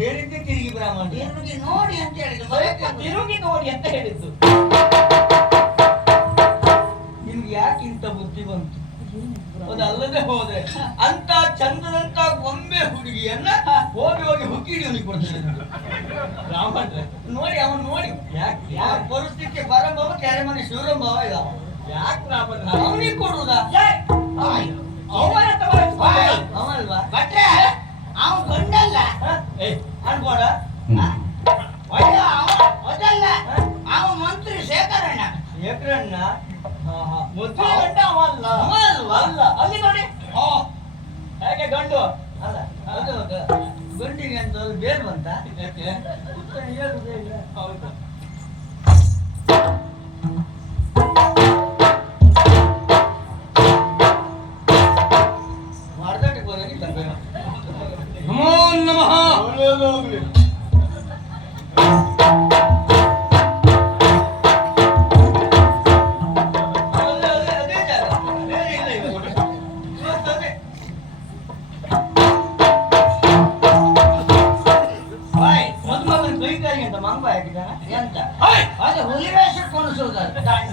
ಹೇಳಿದ್ದೆ ತಿರುಗಿ ಬ್ರಾಹ್ಮಣ. ನೋಡಿ ಅಂತ ಹೇಳಿದ್ರು. ತಿರುಗಿ. ನೋಡಿ ಅಂತ ಹೇಳಿದ್ದು. ನಿಮ್ಗೆ ಯಾಕೆ ಇಂಥ ಬುದ್ಧಿ ಬಂತು? ಅದಲ್ಲದೆ ಹೋದೆ ಅಂತ ಚಂದದಂತ ಗೊಂಬೆ ಹುಡುಗಿಯನ್ನ ಹೋಗಿ ಹೋಗಿ ಹುಕ್ಕಿ ಹಿಡಿಯೋನಿಗೆ ಕೊಡ್ತಾನೆ ರಾಮಣ್ಣ ನೋಡಿ ಅವನು ನೋಡಿ. ಯಾಕೆ? ಯಾವ ಪರಿಸ್ಥಿತಿ ಪರಂಭವ ಕ್ಯಾರೆ ಮನೆ ಶಿವರಂಭವ ಇಲ್ಲ ಯಾಕೆ ಬ್ರಾಹ್ಮಣ ಅವನಿಗೆ ಕೊಡುವುದಾ? ಅವನ ಅವಲ್ವಾ ಬಟ್ಟೆ ಅವನು ಗಂಡಲ್ಲ. ಏ ಅನ್ಕೋಡ ಅಯ್ಯೋ, ಅವ- ಅದಲ್ಲ ಅವನು ಮಂತ್ರಿ ಶೇಖರಣ್ಣ. ಏಕ್ರಣ್ಣ ಮದುವೆ ಗಂಡ ಅವ ಅಲ್ಲ. ಅವ ಅಲ್ವಾ? ಅಲ್ಲ ಅಲ್ಲಿ. ನೋಡಿ. ಆ, ಯಾಕೆ ಗಂಡು? ಅಲ್ಲ. ಅದು. ಗಂಡಿಗೆ ಅಂತ ಅದು ಬೇರೆ ಬಂತ? ಹೌದು. done.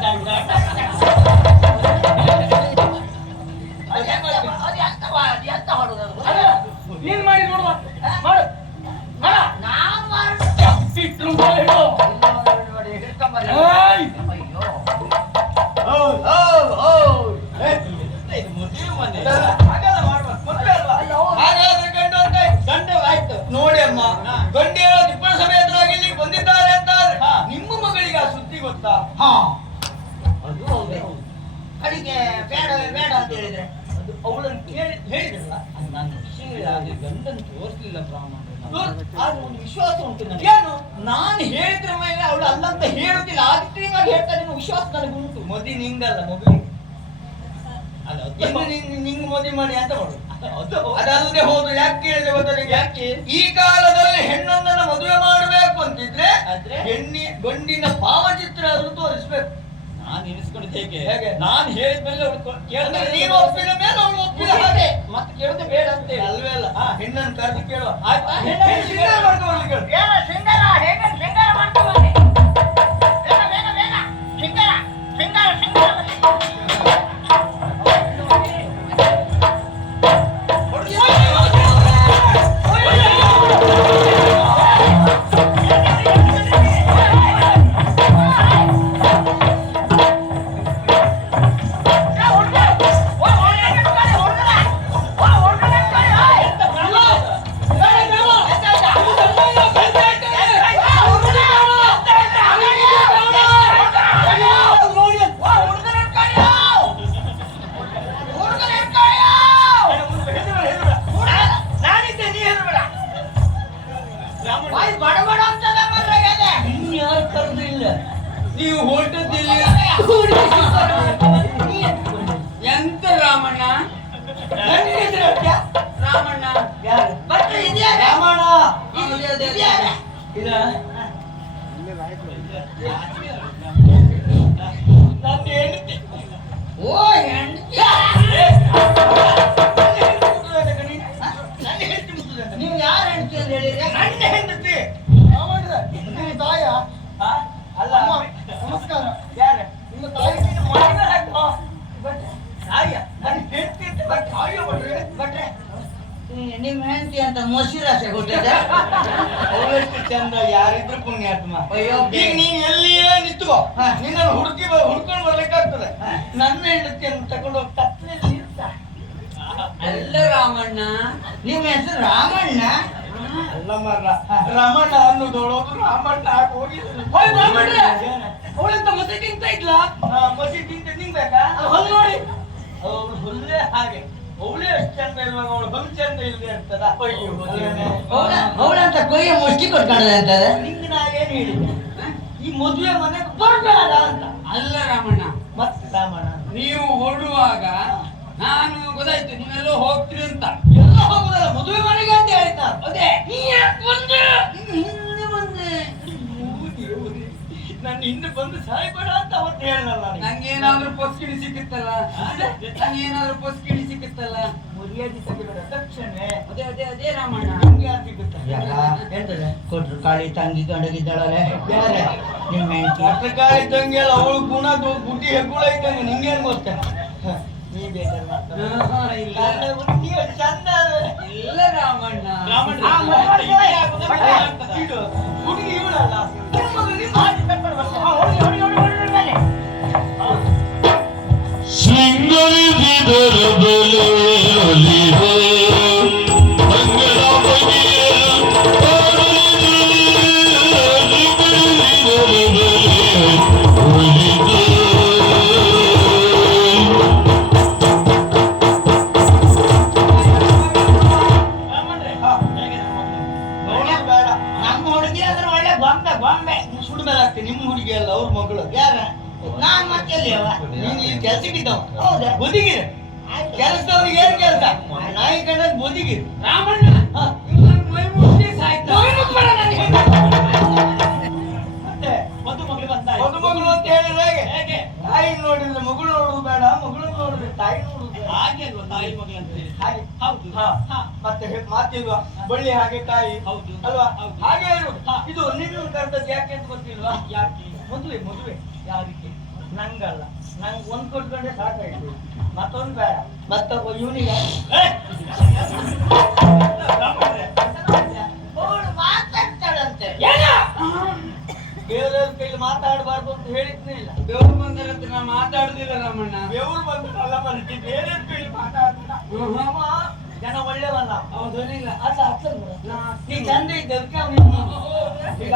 ಇನ್ನು ನಿಂಗ್ ನಿಂಗ್ ಮದುವೆ ಮಾಡಿ ಅಂತ ಮಾಡು ಅದಲ್ಲದೆ ಹೋದ್ರು ಯಾಕೆ ಕೇಳಿದೆ ಗೊತ್ತನಿಗೆ ಯಾಕೆ? ಈ ಕಾಲದಲ್ಲಿ ಹೆಣ್ಣೊಂದನ್ನ ಮದುವೆ ಮಾಡಬೇಕು ಅಂತಿದ್ರೆ ಹೆಣ್ಣಿ ಗಂಡಿನ ಭಾವಚಿತ್ರ ಆದ್ರೂ ತೋರಿಸ್ಬೇಕು. ನಾನು ಎನಿಸ್ಕೊಂಡಿದ್ದೆ ಹೇಗೆ? ನಾನು ನಾನ್ ಹೇಳಿದ್ಮೇಲೆ ಅವಳು ಅಂದ್ರೆ ಕೇಳಿದ್ರೆ ನೀನು ಒಪ್ಪಿದ ಮೇಲೆ ಅವಳು ಒಪ್ಪಿದ ಹಾಗೆ? ಮತ್ತೆ ಕೇಳಿದ್ರೆ ಬೇಡ ಅಂತ ಅಲ್ವೇ ಅಲ್ಲ. ಹೆಣ್ಣನ್ನು ಕರೆದು ಕೇಳುವ ಶೃಂಗಾರ ಶೃಂಗಾರ ಹೇಗೆ ಶೃಂಗಾರ ಮಾಡ್ಕೊಂಬನ್ನಿ ಈಗ ನೀನ್ ಎಲ್ಲಿಯೇ ನಿಂತ್ಕೋ. ನಿನ್ನನ್ನು ಹುಡುಕಿ ಹುಡ್ಕೊಂಡು ಬರ್ಲಿಕ್ಕಾಗ್ತದೆ. ನನ್ನ ಹೆಂಡತಿಯನ್ನು ತಗೊಂಡು ಹೋಗಿ ಕತ್ಲೆಯಲ್ಲಿ ಅಲ್ಲ ರಾಮಣ್ಣ ನಿಮ್ಮ ಹೆಸರು ರಾಮಣ್ಣ? ಅಲ್ಲ ಮರ ರಮಣ ಅನ್ನೋದೋಳು ರಾಮಣ್ಣ ಹೋಗಿ ರಾಮಣ್ಣ. ಅವಳಂತ ಮಸಿ ತಿಂತ ಇದ್ಲಾ? ಮಸಿ ತಿಂತ ತಿನ್ಬೇಕಾ ಹೊಲ್ ನೋಡಿ. ಹುಲ್ಲೇ ಹಾಗೆ. ಅವಳೇ ಅಷ್ಟು ಚಂದ ಇರುವಾಗ ಅವಳು ಬಂದು ಚಂದ ಇಲ್ಲದೆ ಅವಳ ಅವಳಂತ ಕೊಯ್ಯ ಮುಷ್ಟಿ ಕೊಟ್ಕೊಂಡದ ಅಂತಾರೆ ನಿಂಗೆ ನಾ ಏನ್ ಹೇಳಿದೆ? ಈ ಮದುವೆ ಮನೆಗೆ ಬರಬೇಡ ಅಂತ. ಅಲ್ಲ ರಾಮಣ್ಣ ಮತ್ತೆ ರಾಮಣ್ಣ. ನೀವು ಹೊರಡುವಾಗ ನಾನು ಗೊತ್ತಾಯ್ತು ನೀವೆಲ್ಲೋ ಹೋಗ್ತೀರಿ ಅಂತ. ಎಲ್ಲ ಹೋಗುದಲ್ಲ ಮದುವೆ ಮನೆಗೆ ಅಂತ ಹೇಳಿದ್ದ. ಅದೇ. ನೀ ಯಾಕೆ ಬಂದೆ? ನನ್ನ ಹಿಂದೆ ಬಂದು ಸಾಯ್ಬೇಡ ಅಂತ ಅವತ್ತು ಹೇಳಲ್ಲ ನಂಗೇನಾದ್ರೂ ಪಸ್ಕಿಣಿ ಸಿಕ್ಕುತ್ತಲ್ಲ? ನಂಗೇನಾದ್ರೂ ಪಸ್ಕಿಣಿ ಸಿಕ್ಕುತ್ತಲ್ಲ? ಮರ್ಯಾದೆ ತೆಗಿಬೇಡ ತಕ್ಷಣ ಅದೇ ಅದೇ ಅದೇ ರಾಮಣ್ಣ. ನಿಮ್ಗೆ ಯಾರು ಸಿಗುತ್ತಲ್ಲ ಕೊಟ್ರು ಕಾಳಿ ತಂಗಿ ಗಂಡಗಿದ್ದಾಳೆ ಯಾರೇ? ನಿಮ್ಮ ಹೆಂಡತಿ. ಕಾಳಿ ತಂಗಿ ಅಲ್ಲ ಅವಳು ಗುಣ ಗುಡ್ಡಿ ಹೆಗ್ಗುಳ ಇದ್ದಂಗೆ ನಿಂಗೇನು ಗೊತ್ತ? ನೀ ಬೇಕಾದ್ರೆ ಮಾತಾಡು. ಇಲ್ಲ. ಚಂದ. ಇಲ್ಲ ರಾಮಣ್ಣ. ಇಡು. ಹುಡುಗಿ ಇವಳಲ್ಲ. ಅಂದ್ರೆ ಒಳ್ಳೆ ಗೊಂಬೆ ಗೊಂಬೆ ಸುಡು ಮೇಲೆ ಹಾಕ್ತೀನಿ ನಿಮ್ಮ ಹುಡುಗಿ ಅಲ್ಲ ಅವ್ರ ಮಗಳು ಯಾರ ನಾನ್ ಮತ್ತೆ ಎಲ್ಲಿಯವ? ನೀನು ಈ ಕೆಲ್ಸಕ್ಕೆ ಇದ್ದವ ಹೌದಾ? ಬುದಿಗಿರಿ. ಕೆಲಸದವ್ರಿಗೆ ಏನ್ ಕೆಲಸ? ನಾಯಿ ಕಂಡ ಬುದಿಗಿರಿ ರಾಮಣ್ಣ ಹಾ. ಇವ್ನು ನನ್ ಮೈ ಮುಟ್ಟಿ ಸಾಯ್ತಾ ಮತ್ತೆ ಮದು ಮಗಳು ಬಂದ ಮದು ಮಗಳು ಅಂತ ಹೇಳಿದ್ರೆ ಹೇಗೆ? ಹೇಗೆ? ತಾಯಿ ನೋಡಿದ್ರೆ ಮಗಳು ನೋಡುದು ಬೇಡ ಮಗಳು ನೋಡಿದ್ರೆ ತಾಯಿ ನೋಡುದು ಬೇಡ. ಹಾಗೆ ಅಲ್ವಾ ತಾಯಿ ಮಗಳು ಅಂತ ಹೇಳಿ? ಹಾಗೆ. ಹೌದು. ಮತ್ತೆ ಹೇ- ಮಾತಿಲ್ವಾ ಬಳ್ಳಿ ಹಾಗೆ ತಾಯಿ. ಹೌದು. ಅಲ್ವಾ? ಹಾಗೆ ಇರು. ಇದು ನಿನ್ನ ಕರೆದದ್ದು ಯಾಕೆ ಅಂತ ಗೊತ್ತಿಲ್ವಾ? ಯಾಕೆ? ಮದುವೆ ಮದುವೆ. ಯಾರಿಗೆ? ನಂಗಲ್ಲ. ನಂಗೆ ಒಂದ್ ಕೊಟ್ಕೊಂಡೆ ಸಾಕಾಯ್ತು. ಮತ್ತೊಂದು ಬೇಡ. ಮತ್ತೊಬ್ಬ ಇವನಿಗೆ. ಮಾತಾಡ್ತಾಳಂತೆ. ಕೈಲಿ ಮಾತಾಡಬಾರ್ದು ಅಂತ ಹೇಳಿದ್ನೇ ಇಲ್ಲ. ದೇವ್ರು ಬಂದರ ಹತ್ರ ನಾ ಮಾತಾಡುದಿಲ್ಲ ರಾಮಣ್ಣ. ಬೆವರು ಬಂದಲ್ಲ ಬರ್ತಿ ಬೇರೆ ಕೈಲಿ. ಅವ ಜನ ಒಳ್ಳೆವಲ್ಲ ಹೌದು ಇಲ್ಲ. ಅದ ಅರ್ಥಲ್ಲ ನೀ ಚಂದ ಇದ್ದದಕ್ಕೆ ಅವನಿಗೆ ಈಗ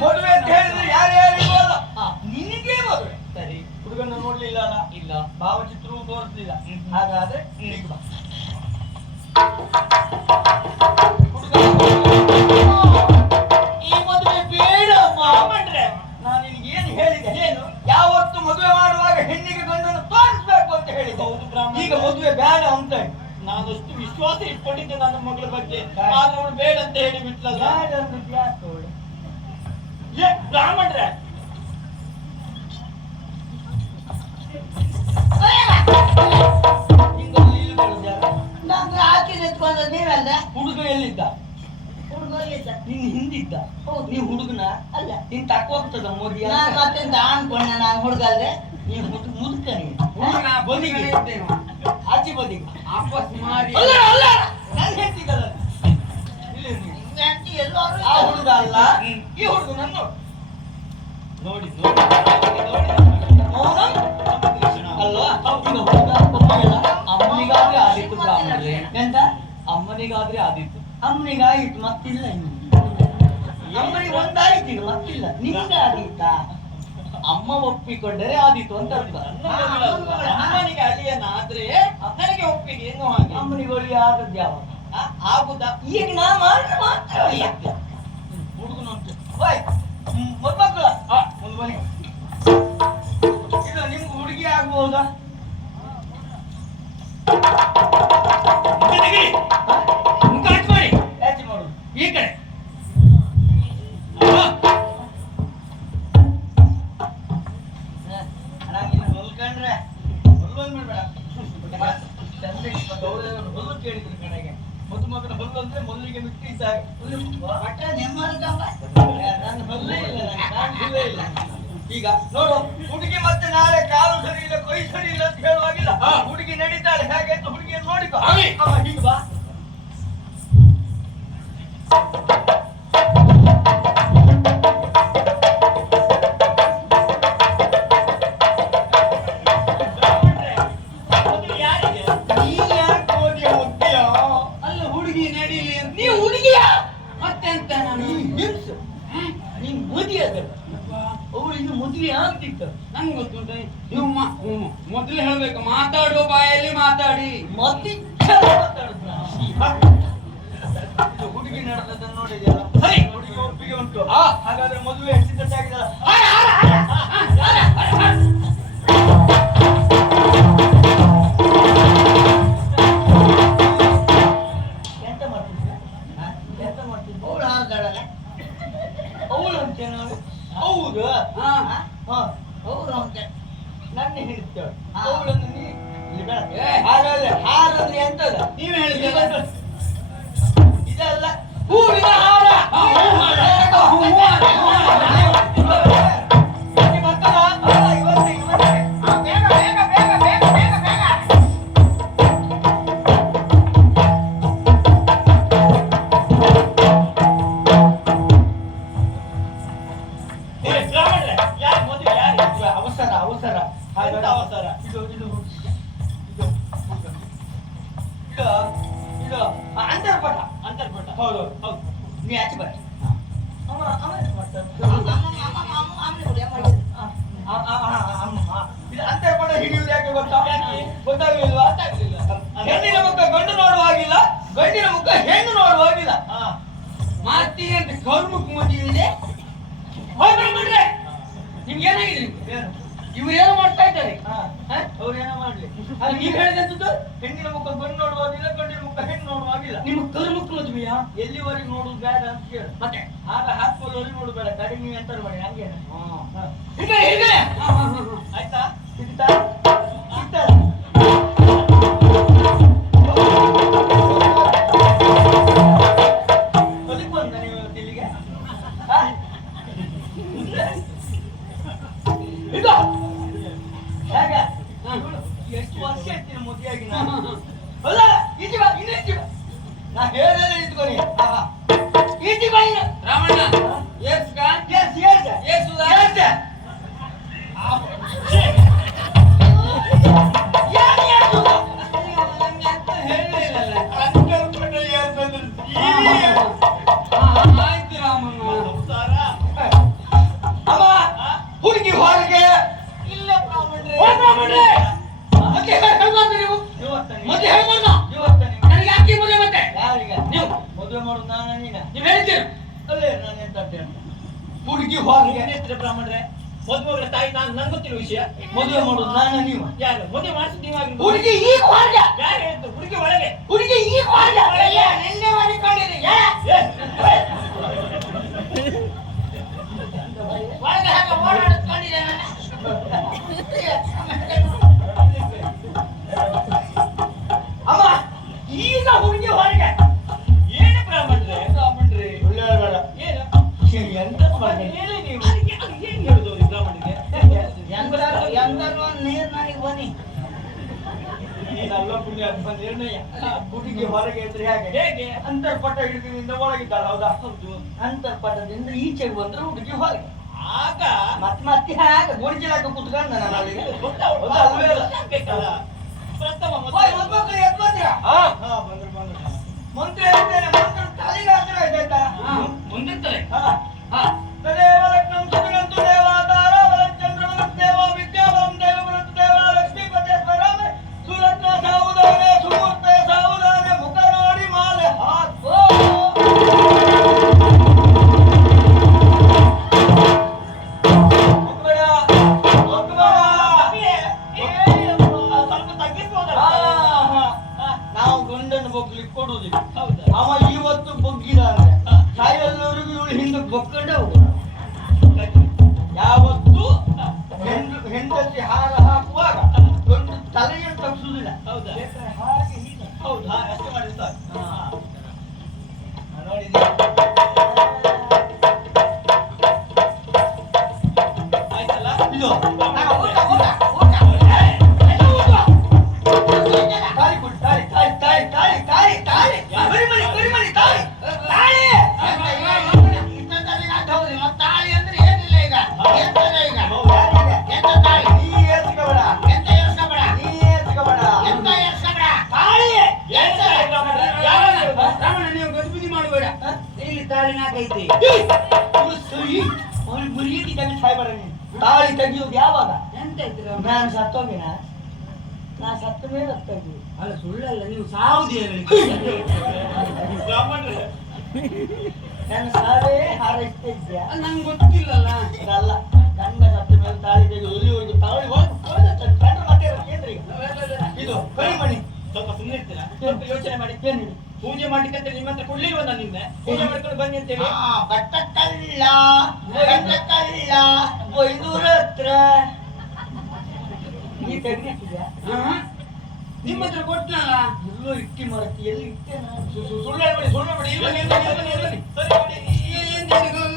ಮದುವೆ ಅಂತ ಹೇಳಿದ್ರೆ ಯಾರು ಯಾರಿಗೂ ಅಲ್ಲ. ಹುಡುಗನ ನೋಡ್ಲಿಲ್ಲ ಅಲ್ಲ? ಇಲ್ಲ. ಭಾವಚಿತ್ರವೂ ತೋರಿಸ್ಲಿಲ್ಲ. ಹಾಗಾದ್ರೆ ಅಲ್ಲ ಅಲ್ಲ. ಆ ಹುಡುಗ ಅಲ್ಲ ಈ ಹುಡುಗ ನನ್ನ ನೋಡಿ ನೋಡಿ ಅಲ್ವಾ ಅಮ್ಮನಿಗಾದ್ರೆ ಆದಿತ್ತು ಬ್ರಾಹ್ಮಣರೇ. ಎಂತ? ಅಮ್ಮನಿಗಾದ್ರೆ ಆದಿತ್ತು. ಅಮ್ಮನಿಗಾಗಿತ್ತು ಮತ್ತಿಲ್ಲ ಇನ್ನು ಅಮ್ಮನಿಗೆ ಒಂದಾಯ್ತು ಈಗ, ಮತ್ತಿಲ್ಲ. ನಿಮ್ಗೆ ಆದೀತಾ ಅಮ್ಮ ಒಪ್ಪಿಕೊಂಡರೆ ಆದೀತು ಅಂತ ಅರ್ಥ. ಅಮ್ಮನಿಗೆ ಅಳಿಯನಾದ್ರೆ ನನಗೆ ಒಪ್ಪಿಗೆ ಏನು ಹಾಗೆ ಅಮ್ಮನಿಗೆ ಒಳ್ಳೆ ಆದದ್ದು ಯಾವ? ಆಗುದ? ಈಗ ನಾ ಮಾಡಿದ್ರೆ ಮಾತ್ರ. ಹುಡುಗನ ಬನ್ನಿ ಇದು ನಿಮ್ಗೆ ಹುಡುಗಿ ಆಗ್ಬಹುದಾ ಮುಖ ಮಾಡಿ. ಈ ಕಡೆ. ಕೇಳಿದ್ರು ಕಡೆಗೆ. ಮದು ಮಗನ ಹೊಲ್ಲು ಅಂದ್ರೆ ಮೊಲ್ಲಿಗೆ ಮಿಟ್ಟಿ ಸಾಕು. ನನ್ನ ಹೊಲ್ಲೇ ಇಲ್ಲ ನನ್ನ ಕಾಣಿಸುವುದೇ ಇಲ್ಲ. ಈಗ ನೋಡು ಹುಡುಗಿ ಮತ್ತೆ ನಾಳೆ ಕಾಲು ಸರಿ ಇಲ್ಲ ಕೈ ಸರಿ ಇಲ್ಲ ಅಂತ ಹೇಳುವಾಗಿಲ್ಲ. ಹುಡುಗಿ ನಡೀತಾಳೆ ಹೇಗೆ ಅಂತ ಹುಡುಗಿಯನ್ನು ನೋಡಿಕೊ. ಅಮ್ಮ ಹೀಗೆ ಬಾ. ನಡೆದದ್ದನ್ನು ನೋಡಿದ್ಯಲ್ಲ ಹುಡುಗಿ ಒಪ್ಪಿಗೆ ಉಂಟು. ಹಾಗಾದ್ರೆ ಮದುವೆ இருக்கே ಹೇಳ್ತೀರ ಬ್ರಾಹ್ಮಣರೇ ಮದುವೆ ತಾಯಿ ನಾನು ನಂಗೆ ಗೊತ್ತಿರೋ ವಿಷಯ. ಮದುವೆ ಮಾಡುದು ನಾನು ನೀವು? ಯಾರು? ಮದುವೆ ಮಾಡಿಸಿ ನೀವಾಗಿರ್ಬೋದು ಹುಡುಗಿ ಈಗ ಹೊರಗೆ ಯಾರು ಹೇಳ್ತು? ಹುಡುಗಿ ಒಳಗೆ. ಹುಡುಗಿ ಈಗ ಹೊರಗೆ ನಿರ್ಣಯ ಹೊರಗೆ ಅಂದ್ರೆ ಹೇಗೆ? ಹೇಗೆ? ಅಂತರ್ಪಟ ಹಿಡಿದಿನಿಂದ ಹೌದಾ? ಹೌದು. ಅಂತರ್ಪಟದಿಂದ ಈಚೆಗೆ ಬಂದ್ರೆ ಹುಡುಗಿ ಹೊರಗೆ. ಆಗ ಮತ್ ಮತ್ತೆ ಹಾಗ? ಗೋಣಿಚಲಾಕ ಕುತ್ಕೊಂಡ ನಾನು ಮಂತ್ರಿ ಹೇಳ್ತೇನೆ ಮಂತ್ರಿ ತಲೆಗೆ ಹಾಕಲಾಯ್ತಾಯ್ತಾ ಹಾ. ಹಾ. ತಲೆ ಕೊಡುವುದಿಲ್ಲ ಅವ ಇವತ್ತು ಬೊಗ್ಗಿದ ಅಂದ್ರೆ ತಾಯಿಯಲ್ಲವರೆಗೂ ಇವಳು ಹಿಂದೆ ಬೊಕ್ಕಂಡ ಯಾವತ್ತು ಹೆಂಡತಿ ಹಾರ ತೆಗಿ ಸಾಯ್ಬಾರ ತಾಳಿ ತೆಗಿಯೋದು ಯಾವಾಗ? ಎಂತ ನಾನು ಸತ್ತೋಗಿನ? ನಾ ಸತ್ತ ಮೇಲೆ ತೆಗಿಯು ಅಲ್ಲ ಸುಳ್ಳಲ್ಲ ನೀವು ಸಾವುದು ನಾನು ಸಾವೇ ಹಾರೈಸ್ತಾ ಇದ್ಯಾ ನಂಗೆ ಗೊತ್ತಿಲ್ಲಲ್ಲ. ಅದಲ್ಲ ಗಂಡ ಸತ್ತ ಮೇಲೆ ತಾಳಿ ತೆಗೆದು ಹೋಗಿ ತಾಳಿ ಇದು ಕಡಿಮೆ ಸ್ವಲ್ಪ ಸುಮ್ಮನೆ ಇರ್ತೀರಾ? ಯೋಚನೆ ಮಾಡಿ ಕೇಳಿ. ಪೂಜೆ ಮಾಡ್ಲಿಕ್ಕೆ ಅಂತ ನಿಮ್ಮ ಹತ್ರ ಕೊಡ್ಲಿಲ್ವ ನಾನು ನಿನ್ನೆ ಪೂಜೆ ಮಾಡ್ಕೊಂಡು ಬನ್ನಿ ಅಂತ ಹೇಳಿ. ಆ, ಬಟ್ಟಕ್ಕಲ್ಲ ಒಯ್ದೂರ ಹತ್ರ. ತೆಗ್ದು? ಹಾ? ನಿಮ್ಮ ಹತ್ರ ಕೊಟ್ಟನಲ್ಲ ಎಲ್ಲೋ ಇಟ್ಟಿ ಮರಕ್ಕೆ ಎಲ್ಲಿ ಇಟ್ಟೆ ಸುಳ್ಳು ಇಲ್ಲ.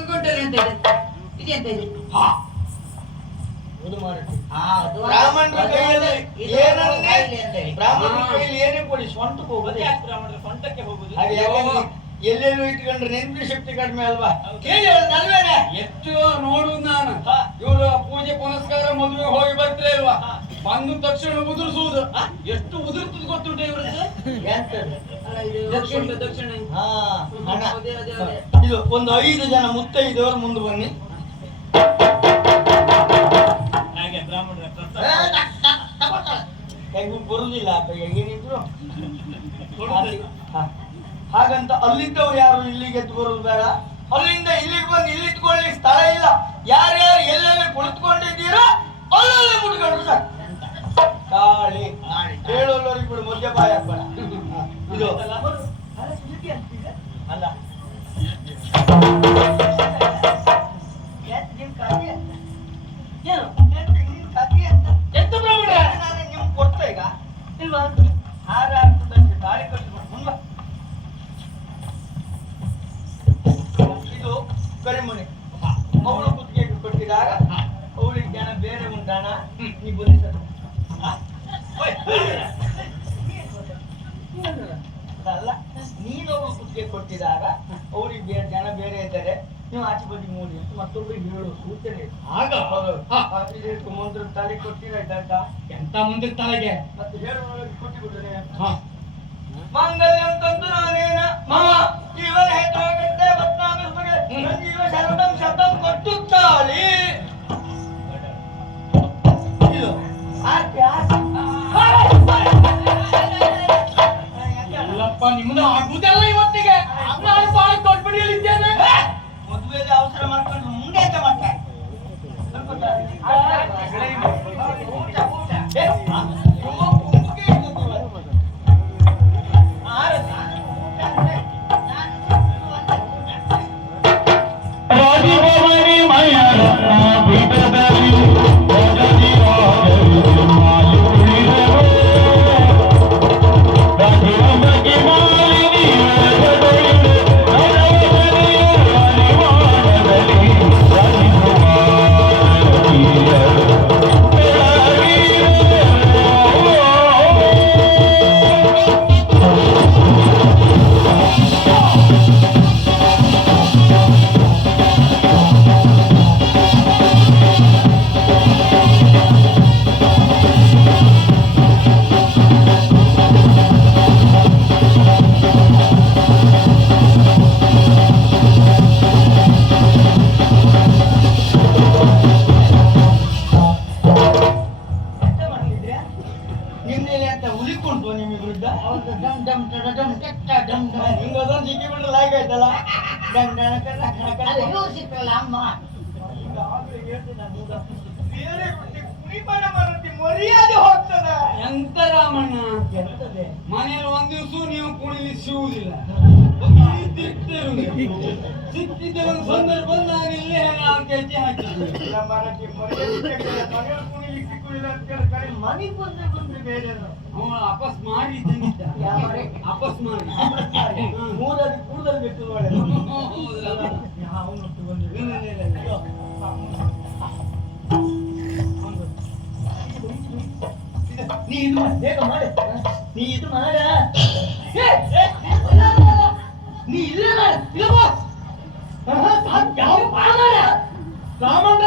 ಕೊಟ್ಟರೆ ಅಂತ ಇದೆಂತ ಇದೆ ಇದು? ಮಾರಕ್ಕೆ. ಹಾ, ಅದು ಹಾ ಅದು ಬ್ರಾಹ್ಮಣರ ಕೈಯಲ್ಲಿ ಏನೇ ಕೊಡಿ ಸ್ವಂತಕ್ಕೆ ಹೋಗೋದು ಬ್ರಾಹ್ಮಣರು ಸ್ವಂತಕ್ಕೆ ಯಾಕಂದ್ರೆ ಎಲ್ಲೆಲ್ಲೂ ಇಟ್ಕೊಂಡ್ರೆ ನೆನಪು ಶಕ್ತಿ ಕಡಿಮೆ ಅಲ್ವಾ? ಕೇಳಿ ಹೇಳು, ನಲ್ವೇನೆ ಎಷ್ಟು ನೋಡು ನಾನು. ಇವರು ಪೂಜೆ ಪುನಸ್ಕಾರ ಮದುವೆ ಹೋಗಿ ಬರ್ತಿರೇ ಇಲ್ವಾ ಬಂದ ತಕ್ಷಣ ಉದುರಿಸುವುದು. ಎಷ್ಟು ಉದುರ್ತದ ಗೊತ್ತುಂಟ? ದಕ್ಷಿಣ. ದಕ್ಷಿಣ ಅದೇ ಅದೇ ಅದೇ ಇದು ಒಂದು ಐದು ಜನ ಮುತ್ತೈದವರು ಮುಂದೆ ಬನ್ನಿ. ಹಾಗೆ ಬ್ರಾಹ್ಮಣರ ಪ್ರಸಾದ. ಕೈಗೂ ಬರುದಿಲ್ಲ ಅಂತ ಏನಿದ್ರು. ಹಾಗಂತ ಅಲ್ಲಿದ್ದವ್ರು ಯಾರು ಇಲ್ಲಿಗೆ ಎದ್ದು ಬರುದು ಬೇಡ. ಅಲ್ಲಿಂದ ಇಲ್ಲಿಗೆ ಬಂದು ಇಲ್ಲಿ ಇಟ್ಕೊಳ್ಳಿ ಸ್ಥಳ ಇಲ್ಲ. ಯಾರ್ಯಾರು ಎಲ್ಲೆಲ್ಲ ಕುಳಿತುಕೊಂಡಿದ್ದೀರೋ ಅಲ್ಲಲ್ಲಿ ಮುಟ್ಕೊಂಡ್ರು ಸರ್ ಕಾಳಿ ಹೇಳೋಲ್ಲವ್ರಿಗೆ ಬಿಡು ಮಧ್ಯ ಬಾಯ ಹಾಕ್ಬೇಡ. ಹಾ. ಇದು. ಅಲ್ಲ? ಇಲ್ವಾ ಹಾರ ಕರಿಮಣಿ. ಅವಳು ಕೊಟ್ಟಿದಾಗ ಅವಳಿಗೆ ಜನ ಬೇರೆ ಉಂಟಾಣ ನೀ ಬಂದಿ ಸರ್ ಓಯ್, ಓಯ್. ಅಲ್ಲ ನೀನು ಅವಳು ಕುತ್ತಿಗೆ ಕೊಟ್ಟಿದಾಗ ಅವಳಿಗೆ ಬೇರೆ ಜನ ಬೇರೆ ಇದ್ದಾರೆ. ನೀವು ಆಚೆ ಬನ್ನಿ ಅಂತ ಮತ್ತೊಬ್ಬರಿಗೆ ಹೇಳು ಕೂತೇನೆ. ಆಗ? ಇದಕ್ಕೆ ಮುಂದೆ ತಾಳಿ ಕೊಟ್ಟಿರಾಯ್ತ ಎಂತ ಮುಂದೆ ತಲೆಗೆ? ಮತ್ತೆ ಹೇಳುವವರಿಗೆ ಕೊಟ್ಟಿ ಬಿಡ್ತೇನೆ ಮಾಂಗಲ್ಯಂ ತಂತು ನಾನೇನ ಮಾ ಜೀವನ ಮರ್ಯಾದೆ ಹೋಗ್ತದ. ಎಂತ ರಾಮಣ್ಣ? ಎಂತದೆ? ಮನೆಯಲ್ಲಿ ಒಂದ್ ದಿವಸ ನೀವು ಕುಣಿಲಿಸುವುದಿಲ್ಲ ಸಿಕ್ಕಿದ್ದ ಒಂದು ಸಂದರ್ಭ ನಾನು ಇಲ್ಲೇ ನಾಲ್ಕು ಹೆಜ್ಜೆ ಹಾಕಿದ್ದೆ. ಮನೆಯಲ್ಲಿ ಅಂತ ಕಡೆ ಮನೆಗೆ ಬಂದ್ರೆ ಬಂದ್ರೆ ಬೇರೆ ಅಪಸ್ ಮಾಡಿ ತಂದಿದ್ದ? ಅಪಸ್ ಮಾಡಿ. ಮೂರಲ್ಲಿ ಕೂದಲು ಬಿಟ್ಟು? ಅವನು ನೀ ಇದು ಮಾಡು, ಬೇಗ ಮಾಡು. ನೀ ಇದು ಮಾಡ ನೀ ಇಲ್ಲೇ ಮಾಡು. ಇಲ್ಲ ಯಾವ ಮಾಡ? ರಾಮಣ್ಣ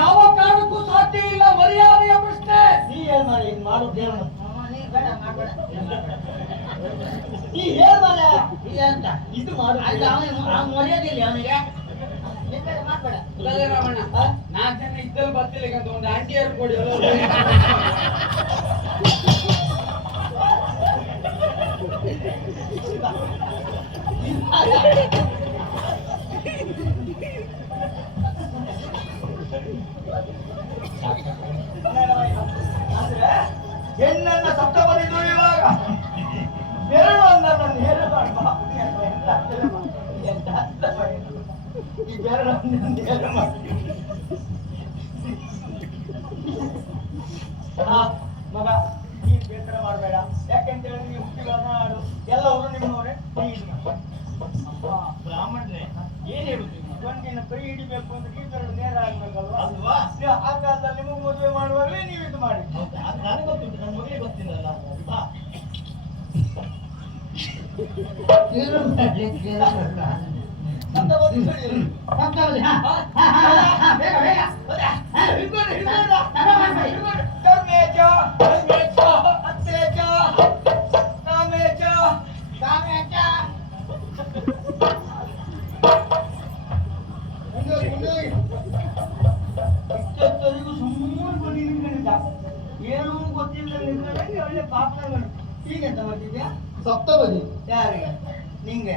ಯಾವ ಕಾರಣಕ್ಕೂ ಸಾಧ್ಯವಿಲ್ಲ ಮರ್ಯಾದೆಯ ಪ್ರಶ್ನೆ. ನೀ ಏನ್ ಮಾಡಿ? ಇದು ಹೇಳು ಅಮ್ಮ, ನೀ ಹೇಳ್ ಮಾಡ? ಇಲ್ಲ ಅಂತ ಇದು ಮಾಡು ಅವನಿಗೆ. ರಾಮಣ್ಣ ನಾಲ್ಕು ಜನ ಇದ್ದಲ್ಲಿ ಬರ್ತಿಲ್ಲ ಒಂದು ಆಂಟಿಯರು ಕೊಡಿ. ಹೆಣ್ಣನ್ನ ಸಪ್ತ ಬಂದಿದ್ದು ಇವಾಗ. ಎರಡು ನನ್ನ ನೇರ ಮಾಡುವ ಈ ಬೆರಳನ್ನ ನೇರ ಮಗ, ನೀನ್ ಬೇಸರ ಮಾಡಬೇಡ. ಯಾಕೆಂತ ಹೇಳಿ ನೀವು ಹುಟ್ಟಿಗಳನ್ನ ಆಡು ಎಲ್ಲವರು ನಿಮ್ಮ ಬ್ರಾಹ್ಮಣರೇ ಏನ್ ಹೇಳುದು ಒಂದಿನ ಗಂಡಿನ ಕೈ ಹಿಡಿಬೇಕು ಅಂದ್ರೆ ಈ ತರ ನೇರ ಆಗ್ಬೇಕಲ್ವಾ ಅಲ್ವಾ ಆ ಕಾಲದಲ್ಲಿ ನಿಮಗೆ ಮದುವೆ ಮಾಡುವಾಗಲೇ ನೀವು ಇದು ಮಾಡಿ ನನಗೆ ಗೊತ್ತುಂಟು ನನ್ನ ಮಗಳಿಗೆ ಗೊತ್ತಿಲ್ಲಲ್ಲ. ಬೇಗ ಬೇಗ ಹಿಡ್ಕೊಂಡು, ಹಿಡ್ಕೊಂಡು. ಧರ್ಮೇಜ, ಹೀಗೆಂತ ಬರ್ತಿದ್ಯಾ ಸಪ್ತಪದಿ ಯಾರಿಗೆ ನಿಂಗೆ?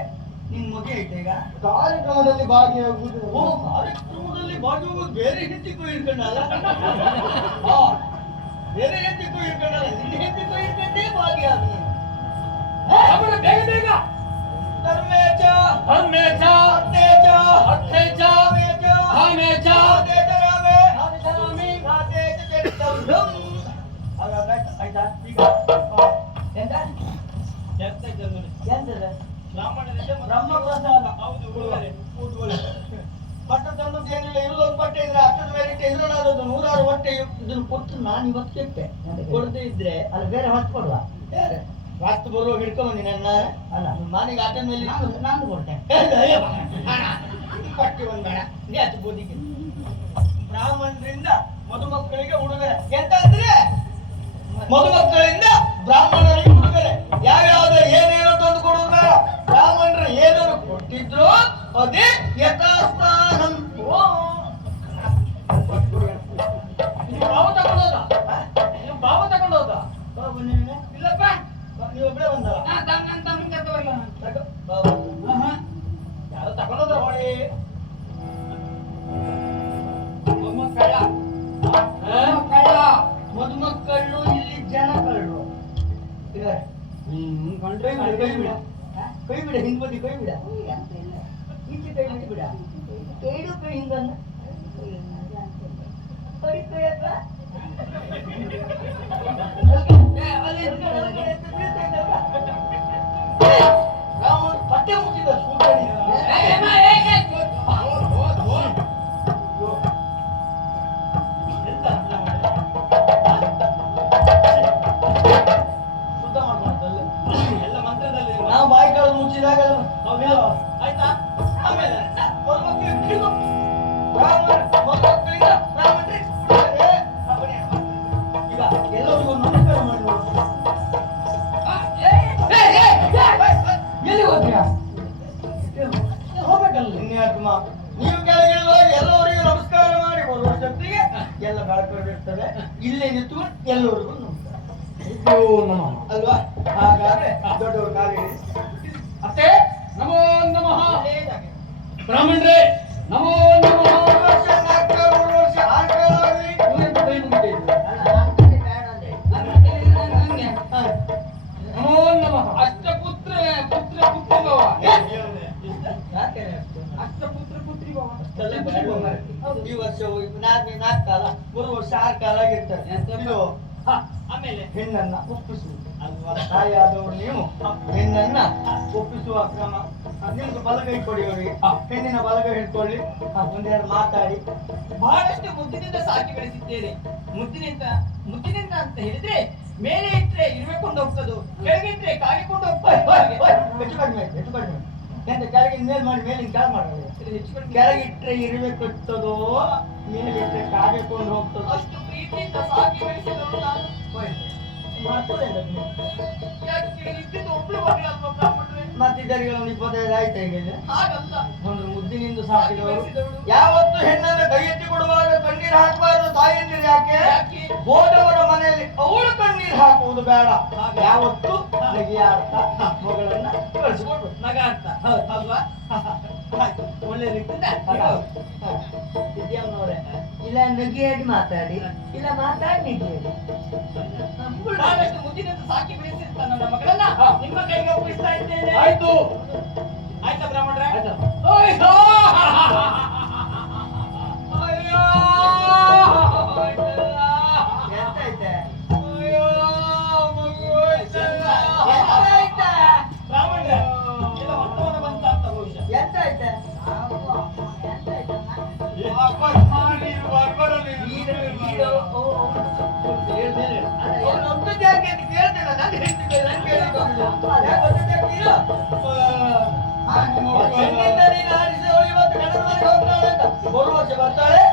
ನಿನ್ ಮದುವೆ ಐತೆ ಈಗ? ಕಾರ್ಯಕ್ರಮದಲ್ಲಿ ಭಾಗಿಯಾಗುವುದು ಓ ಕಾರ್ಯಕ್ರಮದಲ್ಲಿ ಭಾಗವಹಿಸೋದು ಬೇರೆ ಹೆಂಡತಿಗೂ ಇಟ್ಕೊಂಡಲ್ಲ ಆ, ಬೇರೆ ಹೆಂಡತಿಗೂ ಇಟ್ಕೊಂಡಲ್ಲ ನಿನ್ನ ಹೆಂಡತಿಗೂ ಇಟ್ಕೊಂಡೇ ಭಾಗಿಯಾದ ಬ್ರಾಹ್ಮಣ ಬೇಗ ಬೇಗ. ಧರ್ಮೇಚ ಹಮ್ಮೇಚ ಅತ್ತೇಚ ಅರ್ಥೇಚ ಕಾಮೇಚ ಕಾಮೇಚ ಆದೇಚ ರಾಮೇ ರಾಮೇ ಆದೇಚ ಚರಿತವ್ಯಂ. ಹಾಗಾದ್ರೆ ಆಯ್ತಾ? ಆಯ್ತಾ ಈಗ ಆ, ಎಂತ? ಎಂತ ಇದ್ದದ್ದು ನೋಡಿ. ಏನಿಲ್ಲ ಕೊಟ್ಟು ನಾನು ಇವತ್ತು ಕೊಡದೇ ಇದ್ರೆ ಬೇರೆ ಹೊತ್ತು ಬರುವ ಹಿಡ್ಕೊಂಬಂದಿ ನನ್ನ ಅಲ್ಲ ಮಾನಿಗೆ ಆಟದ ಮೇಲೆ ನಾನು ಕೊಟ್ಟೆ ಬೋದಿಗೆ ಬ್ರಾಹ್ಮಣರಿಂದ ಮದುಮಕ್ಕಳಿಗೆ ಉಡುಗೊರೆ. ಎಂತ ಅಂದ್ರೆ ಮದುಮಕ್ಕಳಿಂದ ಬ್ರಾಹ್ಮಣರಿಗೆ ಉಡುಗೊರೆ. ಯಾವ್ಯಾವ್ದು ಅದೇ ಯಥಾಸ್ಥಾನಂ. ನೀವು ಬಾವು ತಗೊಂಡೋದ ನೀವು ಬಾವು ತಗೊಂಡೋದ ಇಲ್ಲಪ್ಪ ನೀವು ಒಬ್ಬರೇ ಬಂದಲ್ಲ ನನ್ನ ತಮ್ಮನ ಕರ್ಕೊ ಬರಲ್ಲ ನಾನು. ತಗೋ. ಬಾ, ಬಾ. ಆಹಾ. ಯಾರೋ ತಗೊಂಡೋದ ನೋಡಿ ಮೊಮ್ಮಕ್ಕಳ ಮೊಮ್ಮಕ್ಕಳ ಮದುಮಕ್ಕಳು ಇಲ್ಲಿ ಜನ ಕಳ್ಳು ಇದಾರೆ. ಹ್ಮ್ ಕೈ ಬಿಡ ಕೈ ಬಿಡ ಕೈ ಬಿಡ ಕೈ ಬಿಡ ಹಾ. ನಮೋ ನಮಃ ಅಷ್ಟಪುತ್ರ ಪುತ್ರ ಪುತ್ರಿ ಭವ? ಅಷ್ಟಪುತ್ರ ಪುತ್ರಿ ಭವ. ಈ ವರ್ಷ ಹೋಗಿ ನಾಲ್ಕು ನಾಲ್ಕು ಕಾಲ ಮೂರು ವರ್ಷ ಆರು ಕಾಲ ಆಗಿರ್ತಾರೆ ಇದು ಆಮೇಲೆ ಹೆಣ್ಣನ್ನ ಒಪ್ಪಿಸುವುದು ಅಲ್ವಾ ತಾಯಿಯಾದವರು ನೀವು ಹೆಣ್ಣನ್ನ ಒಪ್ಪಿಸುವ ಕ್ರಮ ನಿಮ್ದು ಬಲಗೈ ಕೊಡಿ ಅವರಿಗೆ. ಹೆಣ್ಣಿನ ಬಲಗೈ ಹಿಡ್ಕೊಳ್ಳಿ. ಒಂದೆರಡು ಮಾತಾಡಿ. ಬಹಳಷ್ಟು ಮುದ್ದಿನಿಂದ ಸಾಕಿ ಬೆಳೆಸಿದ್ದೇನೆ. ಮುದ್ದಿನಿಂದ ಮುದ್ದಿನಿಂದ ಅಂತ ಹೇಳಿದ್ರೆ ಮೇಲೆ ಇಟ್ರೆ ಇರ್ಬೇಕೊಂಡು ಹೋಗ್ತದು ಕಾಗಿಕೊಂಡು ಓಯ್, ಓಯ್, ಹೋಗ್ತದೆ ಹೆಚ್ಚು ಕಡಿಮೆ ಆಯ್ತು ಹೆಚ್ಚು ಕಡಿಮೆ. ಎಂತ ಕೆಳಗಿನ ಮೇಲ್ ಮಾಡಿ ಮೇಲಿನ ಕೆಳ ಮಾಡೋದು ಹೆಚ್ಚು ಕಡಿಮೆ. ಕೆಳಗಿಟ್ರೆ ಮೇಲೆ ಮೇಲಿಟ್ರೆ ಕಾಗಿಕೊಂಡು ಹೋಗ್ತದೋ. ಅಷ್ಟು ಪ್ರೀತಿಯಿಂದ ಸಾಕಿ ಬೆಳೆಸಿದವರು ನಾನು. ಮಾಡ್ತದೇನದು ನೀವು? ಯಾಕೆ ಕೇಳಿ ಇದ್ದಿದ್ದು ಒಬ್ಳು ಮಗಳಲ್ವ ಬ್ರಾಹ್ಮಣರೇ ಮತ್ತಿದ್ದರಿಗೆ ಒಂದು ಇಪ್ಪತ್ತೈದು ಆಯ್ತಾ ಈಗ ಒಂದು ಮುದ್ದಿನಿಂದ ಸಾಕಿದವರು. ಯಾವತ್ತು ಹೆಣ್ಣನ್ನ ಕೈ ಎತ್ತಿ ಕೊಡುವಾಗ ಕಣ್ಣೀರು ಹಾಕಬಾರದು ತಾಯಿಯಂದಿರು ಯಾಕೆ? ಯಾಕೆ? ಹೋದವರ ಮನೆಯಲ್ಲಿ ಅವಳು ಕಣ್ಣೀರು ಹಾಕುವುದು ಬೇಡ. ಯಾವತ್ತು? ನಗೆಯಾಡ್ತಾ ಮಗಳನ್ನ ಕಳಿಸಿಕೊಡ್ಬೇಕು ನಗ ಅಂತ ಅಲ್ವಾ? ಆಯ್ತು ಒಳ್ಳೆ ರೀತಿಯಿಂದ ವಿದ್ಯಾಮ್ಮನವರೇ ಇಲ್ಲ ನಗೆಯಾಡಿ ಮಾತಾಡಿ ಇಲ್ಲ ಮಾತಾಡಿ ಬಹಳಷ್ಟು ಮುದ್ದಿನಿಂದ ಸಾಕಿ ಬೆಳೆಸಿರ್ತ ನನ್ನ ಮಗಳನ್ನ ನಿಮ್ಮ ಕೈಗೆ ಒಪ್ಪಿಸ್ತಾ ಇದ್ದೇನೆ ಆಯ್ತು ಆಯ್ತಾ ಬ್ರಾಹ್ಮಣರೇ ಆಯ್ತಾ? ಅಯ್ಯೋ, ಬರ್ತಾಳೆ